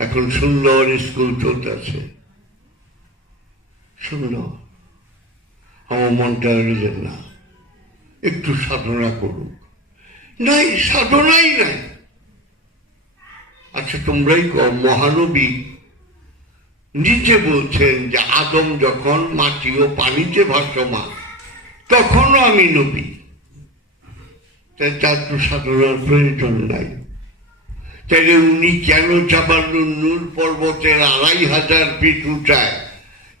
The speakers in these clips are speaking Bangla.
এখন সুন্দর স্কুল চলতেছে, সুন্দর। আমার মনটা রইলেন না, একটু সাধনা করুক। নাই, সাধনাই নাই। আচ্ছা, তোমরাই কও, মহানবী নিজে বলছেন যে আদম যখন মাটি ও পানিতে ভাসমান তখনও আমি নবী, তাই তার তো সাধনার প্রয়োজন নাই। তাইলে উনি কেন জাবালুন নূর পর্বতের 2500 ফিট উঁচায়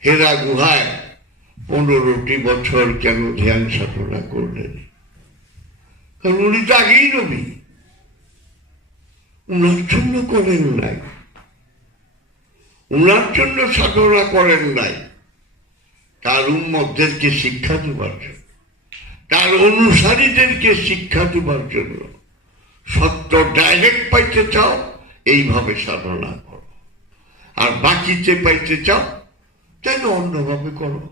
হেরা গুহায় 15টি বছর কেন ধ্যান সাধনা করলেন? কারণ উনি তো আগেই নবী, উনার জন্য করেন নাই, উনার জন্য সাধনা করেন নাই, তার উম্মতদেরকে শিক্ষা দেবার জন্য, তার অনুসারীদেরকে শিক্ষা দেবার জন্য। সত্য ডাইরেক্ট পাইতে চাও, এইভাবে সাধনা করো। আর বাকিতে পাইতে চাও, তাহলে অন্যভাবে করো।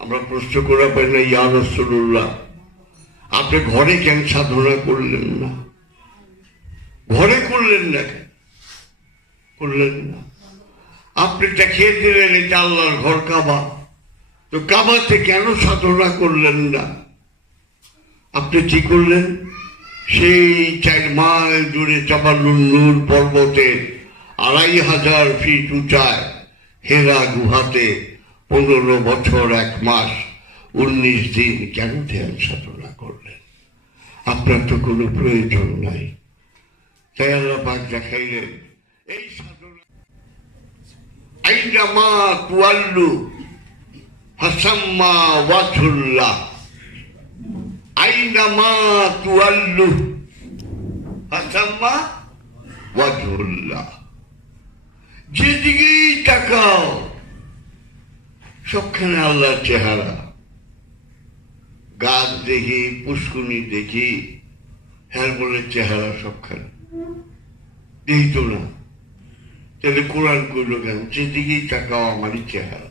আমরা প্রশ্ন করা পাই না, ইয়া রাসূলুল্লাহ, আপনি ঘরে কেন সাধনা করলেন না? ঘরে করলেন না কেন? করলেন না। আপনি দেখিয়ে দিলেন এটা আল্লাহর ঘর কাবা, তো কাবাতে কেন সাধনা করলেন না? আপনি কি করলেন? সেই 4 মাইল দূরে জাবালুন নূর পর্বতের 2500 ফিট উঁচায় হেরা গুহাতে 15 বছর 1 মাস 19 দিন কেন ধ্যান সাধনা করলেন? আপনার তো কোনো প্রয়োজন নাই। তাই আল্লাহ পাক দেখাইলেন এই সাধনা, আইনামা তুয়াল্লু ফাসাম্মা ওয়াজহুল্লাহ, আইনামা তুয়াল্লু ফাসাম্মা ওয়াজহুল্লাহ। যেদিকেই তাকাও সবখানে আল্লাহর চেহারা। গাছ দেখি, পুষ্কুনি দেখি, হ্যাঁ বলে চেহারা সবখানে দেখি তো না। তাহলে কোরআন কইল কেন? যেদিকেই তাকাও আমারই চেহারা।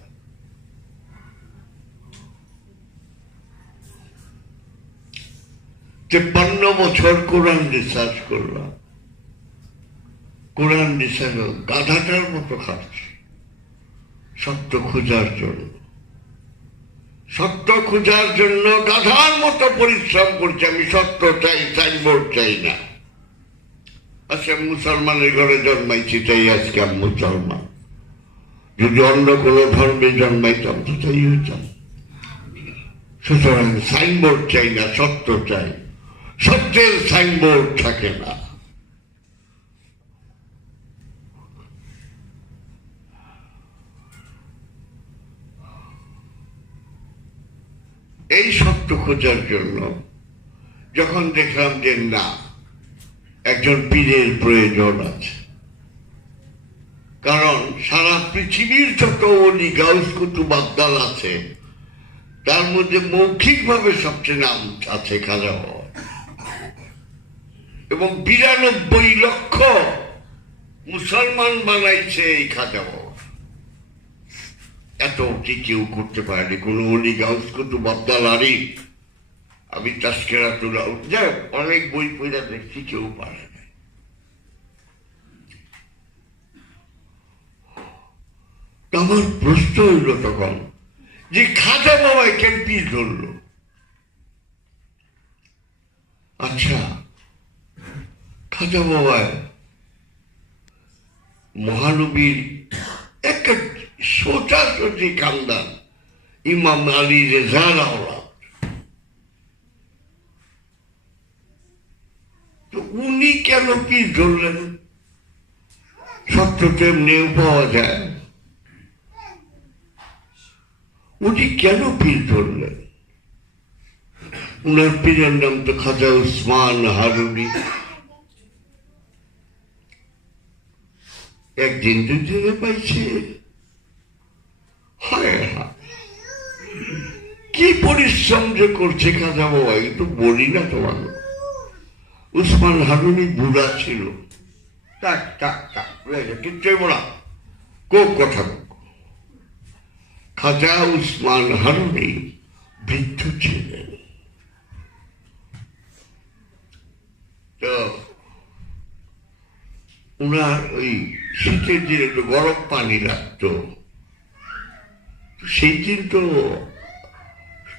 53 বছর কোরআন রিসার্চ করলাম, কোরআন রিসার্চ গাধাটার মতো খাচ্ছি সত্য খোঁজার জন্য। সত্য খোঁজার জন্য গাধার মতো পরিশ্রম করছি। আমি সত্য চাই, সাইনবোর্ড চাই না। আচ্ছা, মুসলমানের ঘরে জন্মাইছি তাই আজকে আমি মুসলমান। যদি অন্য কোনো ধর্মে জন্মাইতাম তো তাই হইতাম। সুতরাং সাইনবোর্ড চাই না, সত্য চাই। সত্যের সাইনবোর্ড থাকে না। এই সত্য খোঁজার জন্য যখন দেখলাম যে না, একজন পীরের প্রয়োজন আছে। কারণ সারা পৃথিবীর যত ওলি গাউস কুতুব আবদাল আছে তার মধ্যে মৌখিকভাবে সবচেয়ে নাম আছে খাজা বাবা, এবং 92 লক্ষ মুসলমান বানাইছে এই খাজা বাবা। এত কেউ করতে পারেনি কোনো ওলি গাউস কুতুব আবদাল আরিফ। আমি তাস্কেরাতুল যাই অনেক বই পড়া দেখছি, কেউ পারে না। আমার প্রশ্ন হইল তখন যে খাজা বাবাই কেন পীর ধরল? আচ্ছা, খাজা বাবায় মহানবীর একটা সোজাসুজি খানদান, ইমাম আলী রেজার আওলাদ। তো উনি কেন পীর ধরলেন? সত্য তেমনিও পাওয়া যায়। উনি কেন পীর ধরলেন? উনার পীরের নাম তো খাজা উসমান হারুনি। একদিন দুদিনে পাইছে। হায় হায়, কি পরিশ্রম যে করছে খাজা বাবা, একটু বলি না তোমার। উসমান হারুনি বুড়া ছিল, টাক টাক টাক কিচ্ছুই বলা কোক কথা। খাজা উসমান হারুনি বৃদ্ধ ছিলেন। তো ওনার ওই শীতের দিন একটু গরম পানি লাগতো। সেই দিন তো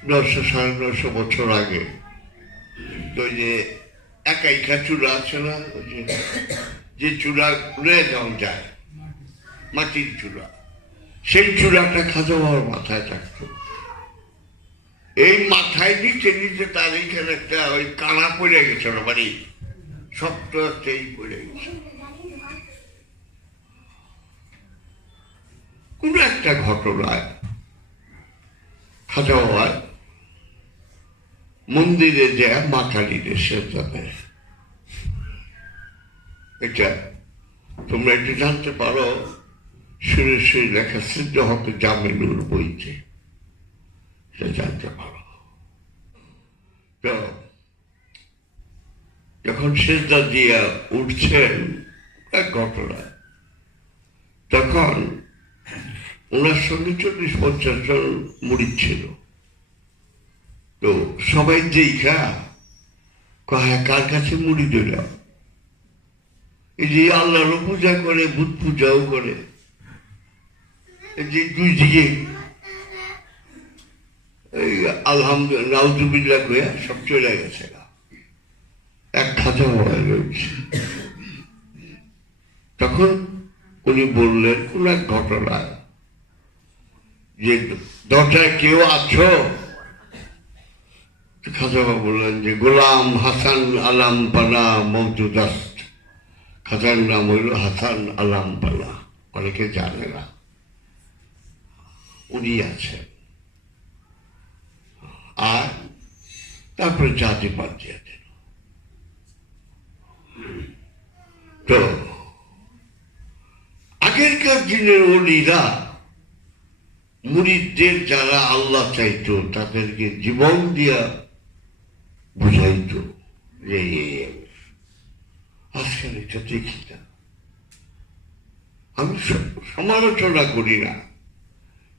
900-950 বছর আগে তো যে একাইকা চূড়া আছে না, যে চূড়া ঘুরে যাওয়া যায়, মাটির চূড়া, সেই চূড়াটা খাজা বাবার মাথায় থাকতো। এই মাথায় নিচে নিচে তার এইখানে একটা ওই কানা পড়ে গেছে, বাড়ি শক্ত এই পড়ে গেছে। কোন একটা ঘটনায় খাজা বাবার মন্দিরে যায় মা কালীর সেজদা দেয়। এটা তোমরা একটু জানতে পারো সুরেশ্বরী লেখা সিদ্ধ হক জামিনুর বইতে জানতে পারো। তো যখন সেজদা দিয়া উঠছেন এক ঘটনা, তখন ওনার সঙ্গে 40-50 জন মুরিদ ছিল। তো সবাই দেখা কার কাছে মুড়ি দিলাম, এই যে আল্লাহরও পূজা করে, বুধ পূজাও করে, এই যে দুই দিকে আলহামদুলিল্লাহ নাউজুবিল্লাহ কইয়া সব চলে গেছে, এক খাজা মোবাইল রয়েছে। তখন উনি বললেন কোন এক ঘটনায় যে দরজায় কেউ আছো? খাজা বাবা বললেন যে গোলাম হাসান আলাম পানা মওজুদ আস্ত। খাজার নাম হইল হাসান আলাম পানা, অনেকে জানে না, উনি আছেন। আর তারপরে জাতি পাত দিয়ে দিল। তো আগেরকার দিনের ওলিরা মুরিদদের যারা আল্লাহ চাইতো তাদেরকে জীবন দিয়া বুঝাইতো যে আজকাল এটা দেখি না। আমি সমালোচনা করি না,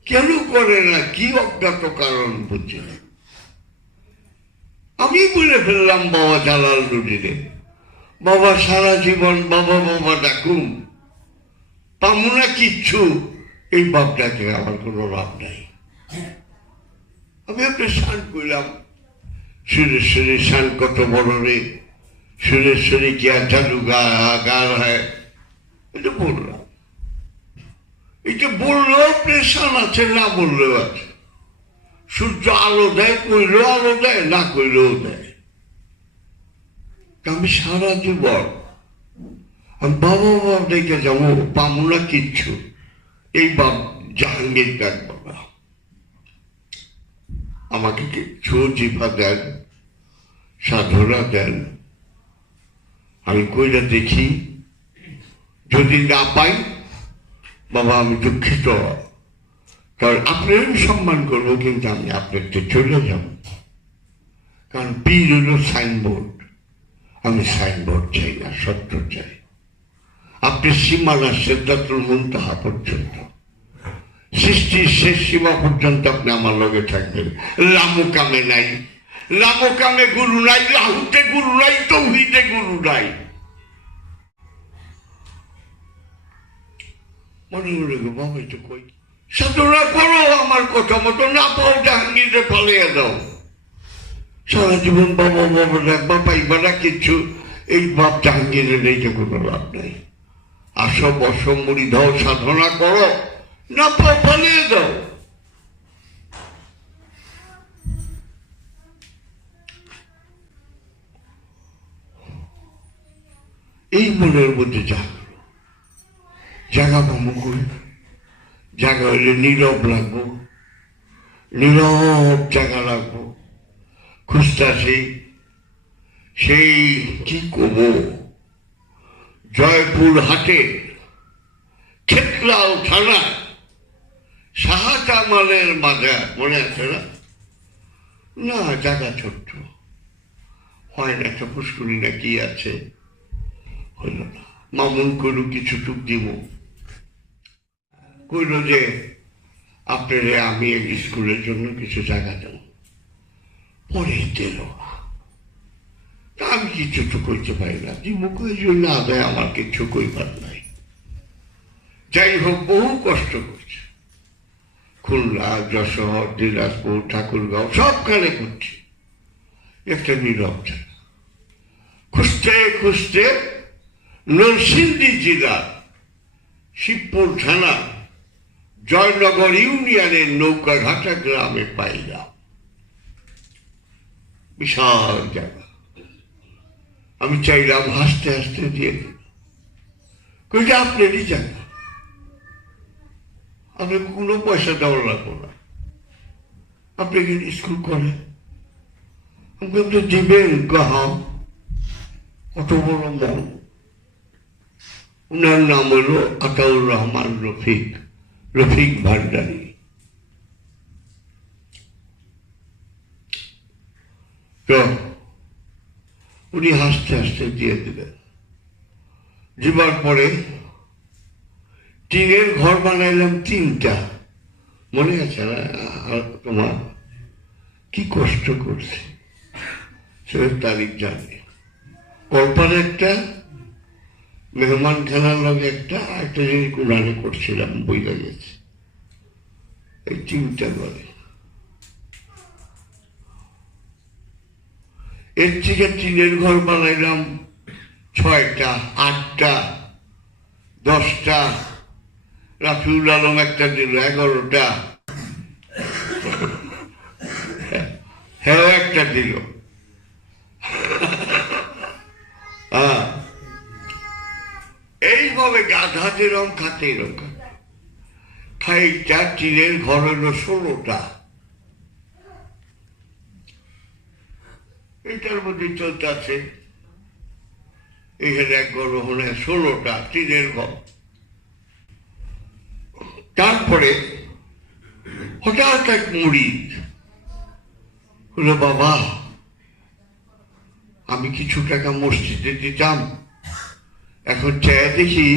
কেন করে না, কি অজ্ঞাত কারণ বুঝি না। আমি বলে ফেললাম বাবা জালাল নদীরে, বাবা সারা জীবন বাবা বাবা ডাকুম, পাবো না কিচ্ছু, এই বাপটাকে আমার কোনো লাভ নাই। আমি আপনি শান করলাম, সুরেশ্বরী শান কত বড় রে, সুরেশ্বরী কি আর জাদুগার হয়, এটা বললাম। এটা বললেও প্রেশান আছে, না বললেও আছে। সূর্য আলো দেয়, কইলেও আলো দেয়, না কইলেও দেয়। আমি সারা জীবন আমি বাবা বাবা দেখে যাবো, পাবো না কিচ্ছু, এই বাপ জাহাঙ্গীর ডাক বাবা আমাকে কিছু জিভা দেন, সাধনা দেন, আমি কইরা দেখি, যদি না পাই বাবা আমি দুঃখিত, কারণ আপনার সম্মান করবো, কিন্তু আমি আপনার চলে যাব। কারণ পীর হল সাইনবোর্ড, আমি সাইনবোর্ড চাই না, সত্য চাই। আপনি সীমানা সিদ্ধাতুল মুনতাহা পর্যন্ত, সৃষ্টির শেষ সীমা পর্যন্ত আপনি আমার লগে থাকবেন। লামো কামে নাই, লামো কামে গুরু নাই, লাহুতে গুরু নাই, তৌহিদে গুরু নাই। মনে মনে বাবা একটু কই সাধনা করো আমার কথা মতো, না পাও জাহাঙ্গীরে পালিয়ে দাও। সারা জীবন বাবা বাবা ডাকবা, পাইবা না কিচ্ছু, এই বাপ জাহাঙ্গীরের এইটা কোনো লাভ নাই। আসো বসো, মুড়ি দাও, সাধনা করো, না পাও পালিয়ে দাও। এই মনের মধ্যে জাগা মুকুল, জায়গা হইলে নীরব লাগবো, নীরব জায়গা লাগবো। খুঁজতাছি সেই কি করব, জয়পুর হাটে খেতলাল থানা শাহজামালের মাজার, মনে আছে না? না জায়গা ছোট্ট, হয় না, একটা পুষ্করি না কি আছে, হইল না। মামুন করু কিছু টুক দিব, কইল যে আপনারে আমি স্কুলের জন্য কিছু জায়গা দেব, পরে দিল। আমি কিছু তো করতে পারি না, যে মুখের জন্য আদায় আমার কিছু কইবার নাই। যাই হোক, বহু কষ্ট করছে, খুলনা, যশোর, দিনাজপুর, ঠাকুরগাঁও সবখানে করছি, একটা নীরব জায়গা খুঁজতে খুঁজতে নরসিংদী জেলার শিবপুর থানা জয়নগর ইউনিয়নের নৌকাঘাটা গ্রামে পাইলাম। বিশাল জায়গা। আমি চাইলাম, হাসতে হাসতে দিয়ে দিল, কইটা আপনারই জায়গা, আপনি কোনো পয়সা দেওয়া লাগবো না, আপনি কিন্তু স্কুল করেন। আমি দিবেন গাহাম, কত বড় মন। উনার নাম হলো আতাউর রহমান রফিক, রফিক ভান্ডারী। তো উনি হাসতে হাসতে দিয়ে দিলেন। যাবার পরে টিনের ঘর বানাইলাম 3টা, মনে আছে না তোমার? কি কষ্ট করছে সে তারিখ জানে। কল্পনা একটা, মেহমান খানার লগে একটা জিনিস কোরআনে করছিলাম, বইলা গেছে। এই 3টা ঘরে, এর থেকে টিনের ঘর বানাইলাম 6টা, 8টা, 10টা, রাফিউল আলম একটা দিল 11টা, হ্যাঁ একটা দিল। এইভাবে গাধা যেরম খাতে এরকম খাইটা টিনের ঘর হলো 16টা। এটার মধ্যে চলতে আছে, এখানে এক ঘর হলে 16টা টিনের ঘর। তারপরে হঠাৎ এক মুরিদ হলো, বাবা আমি কিছু টাকা মসজিদে দিতাম, এখন চাই দেখি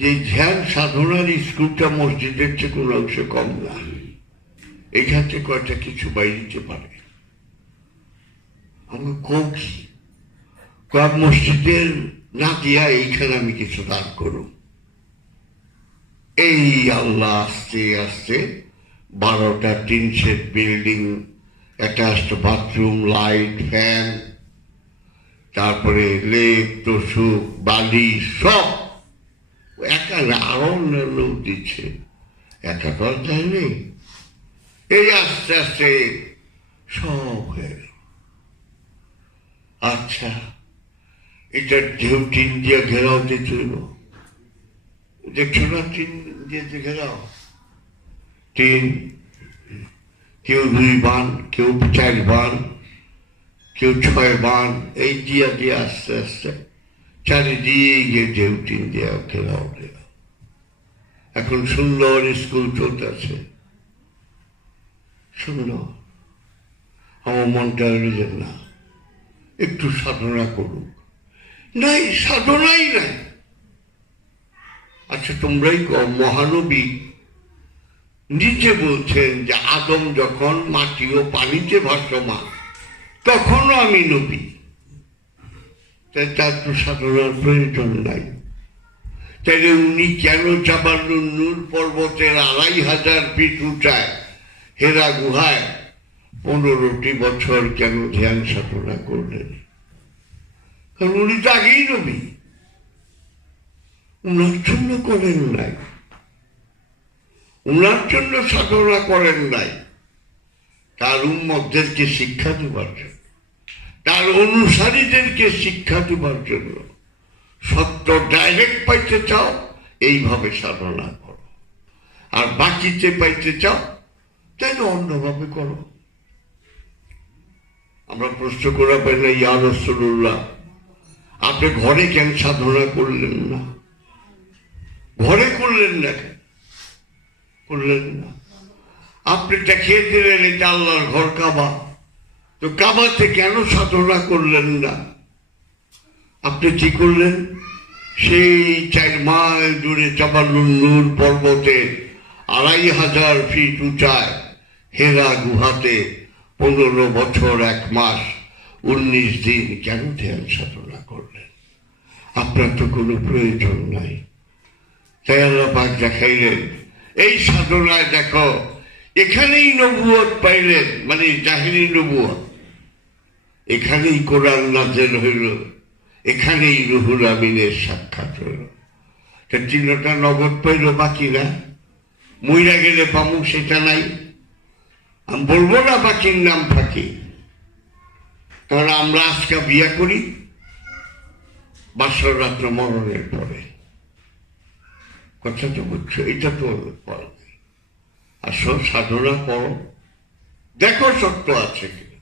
যে ধ্যান সাধনার স্কুলটা মসজিদের চেয়ে কোনো অংশে কম না, এখান থেকে কয়েকটা কিছু বাইরে দিতে পারে। আমি কৌকি কয়েক মসজিদের না দিয়া এইখানে আমি কিছু দান করব। এই আল্লাহ আস্তে আস্তে 12টা tin shed building, attached bathroom, light, fan, তারপরে লেপ, তোষক, বালি সব একা, আরো অন্যান্য দিচ্ছে, একা তো দেয়নি। এই আস্তে আস্তে সব হয়ে গেল। আচ্ছা, এটা ঢেউ টিন দিয়ে ঘেরাও দিতে হইব, দেখছো না টিন দিয়ে ঘেরাও, টিন কেউ 2 বান, কেউ 4 বান, কেউ 6 বান, এই দিয়া দিয়ে আস্তে আস্তে চারিদিকে গিয়ে ঢেউ টিন দিয়ে ঘেরাও দেওয়া। এখন সুন্দর স্কুল চলতেছে, সুন্দর। আমার মনটা রইলেন না, একটু সাধনা করুক। নাই, সাধনাই নাই। আচ্ছা, তোমরাই মহানবী নিজে বলছেন যে আদম যখন মাটি ও পানিতে ভাসমান, তখনও আমি নবী, তাই তার তো সাধনার প্রয়োজন নাই। তাইলে উনি কেন জাবালুন নূর পর্বতের 2500 ফিট উঁচায় হেরা গুহায় 15টি বছর কেন ধ্যান সাধনা করলেন? কারণ উনি তো আগেই নবী, উনার জন্য করেন নাই, উনার জন্য সাধনা করেন নাই, তার উম্মতদেরকে শিক্ষা দেবার জন্য, তার অনুসারীদেরকে শিক্ষা দেবার জন্য। সত্য ডাইরেক্ট পাইতে চাও, এইভাবে সাধনা করো, আর বাকিতে পাইতে চাও তাই অন্যভাবে করো। আমরা প্রশ্ন করা পাই না, ইয়া রাসূলুল্লাহ আপনি ঘরে কেন সাধনা করলেন না? ঘরে করলেন না কেন? করলেন না, আপনি দেখিয়ে দিলেন এটা আল্লাহর ঘর কাবা, তো কাবাতে কেন সাধনা করলেন না? আপনি কি করলেন? সেই 4 মাইল দূরে জাবালুন নূর পর্বতে 2500 ফিট উঁচায় হেরা গুহাতে 15 বছর 1 মাস 19 দিন কেন ধ্যান সাধনা করলেন? আপনার তো কোনো প্রয়োজন নাই। তাই আল্লাহ পাক দেখাইলেন এই সাধনায় দেখো, এখানেই নবুয়ত পাইলেন, মানে জাহিরি নবুয়ত, এখানেই কোরআন নাযিল হইল, এখানেই রুহুল আমিনের সাক্ষাৎ হইল। তা চিহ্নটা নগদ পাইল, বাকি না মইরা গেলে পামু সেটা নাই। আমি বলবো না বাকির নাম ফাঁকি, কারণ আমরা আজকে বিয়া করি বাসর রাত্র মরণের পরে। কথা তো বুঝছো? এটা তো পরে আসো, সাধনা করো, দেখো সত্য আছে কিনা।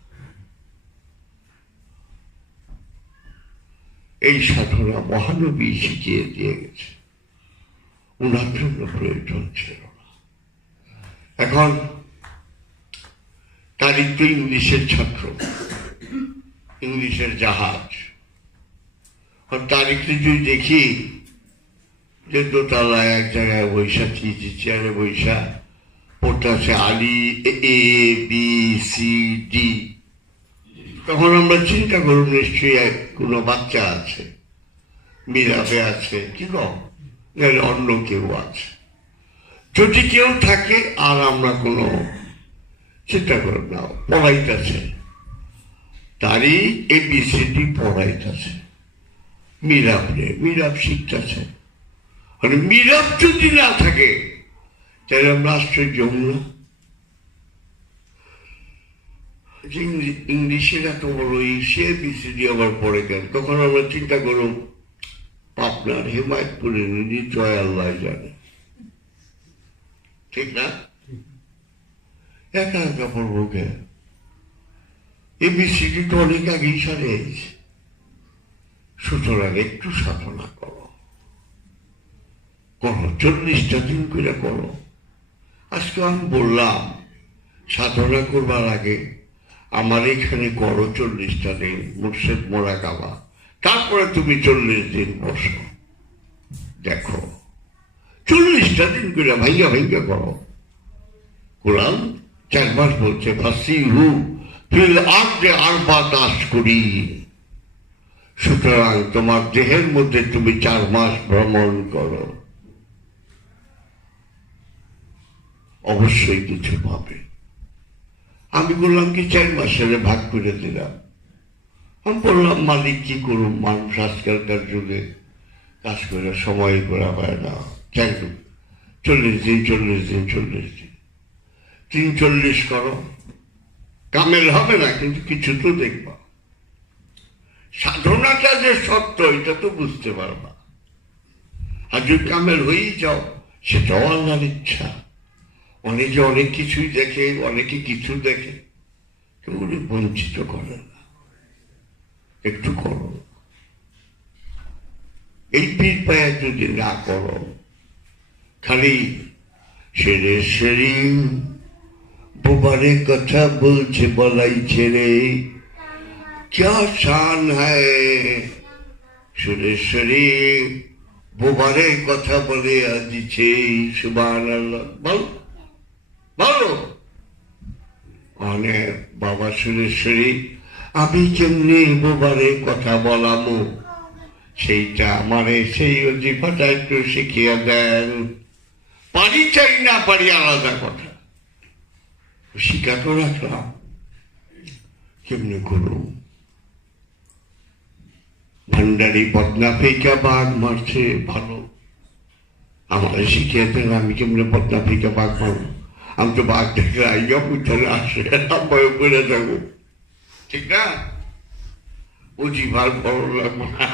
এই সাধনা মহানবী শিখিয়ে দিয়ে গেছে, উনার জন্য প্রয়োজন ছিল না। এখন তারিখ তো ইংলিশের ছাত্র, ইংলিশের জাহাজ। তারিখে যদি দেখি যে দোতলায় এক জায়গায় বৈশা, চেয়ারে বৈশা পড়তে আছে আলি এ বি সি ডি, তখন আমরা চিন্তা করুন নিশ্চয়ই কোনো বাচ্চা আছে, মিরাবে আছে, কি অন্য কেউ আছে। যদি কেউ থাকে আর আমরা কোনো চিন্তা করুন না, পড়াইতেছে, তারই ABCD পড়াইতেছে, মিরাব শিখতেছে। মানে মিরাব যদি না থাকে তাহলে আমরা আশ্চর্য না। ইংলিশের এত বড় ABCD আবার পড়ে কেন? তখন আমরা চিন্তা করুন পাবনার হেমায়তপুরে নদী জয় আল্লাহ জানে, ঠিক না? একা একা পড়বো কেন? ABCD তো অনেক আগেই সারে আইছে। সুতরাং একটু সাধনা করো, 40টা দিন করে করো। আজকে আমি বললাম সাধনা করবার আগে আমার এখানে করো 40টা দিন মুর্শিদ মোরাকাবা, তারপরে তুমি 40 দিন বসো, দেখো 40টা দিন করে ভাইয়া ভাইয়া করো। কোরআন 4 মাস বলছে ফাসিহু ফিল আরদে আরবাতাস করি। সুতরাং তোমার দেহের মধ্যে তুমি 4 মাস ভ্রমণ করো, অবশ্যই কিছু পাবে। আমি বললাম কি 4 মাসের ভাগ করে দিলাম। আমি বললাম মালিক কি করুন, মানুষ আজকালকার যুগে কাজ করে সময় করা হয় না, কেন 40 দিন 40 করো, কামেল হবে না কিন্তু কিছু তো দেখবা। সাধনাটা যে সত্য এটা তো বুঝতে পারবা। আর যদি কামেল হয়েই যাও সেটাও আল্লাহর ইচ্ছা। অনেকে অনেক কিছুই দেখে, অনেকে কিছু দেখে, কেউ বঞ্চিত করে না। একটু করো, এই পীর পায়া যদি না করো, খালি সেরে সেরি বোবারে কথা বলছে বলাই ছেড়ে, क्या शान है সুরেশ্বরী বোবারে কথা বলে দিচ্ছে সুবহানাল্লাহ। বলো অনেক বাবা সুরেশ্বরী আমি কেমনি বোবারে কথা বলামো, সেইটা আমারে সেই অজিফাটা একটু শিখিয়ে দেন। পারি চাই না পারি আলাদা কথা, শিখা তো রাখলাম, কেমনি করুন। ভান্ডারি বদনা ফেকা বাঘ মারছে ভালো, আমার শিখিয়ে দেন আমি কেমনি বদনা ফেকা বাঘ মারবো। আমি তো বাঘ দেখে আইয়া পুছালে আসে বয়ে পড়ে যাবো, ঠিক না? ও জিভার বড় লাগবো না।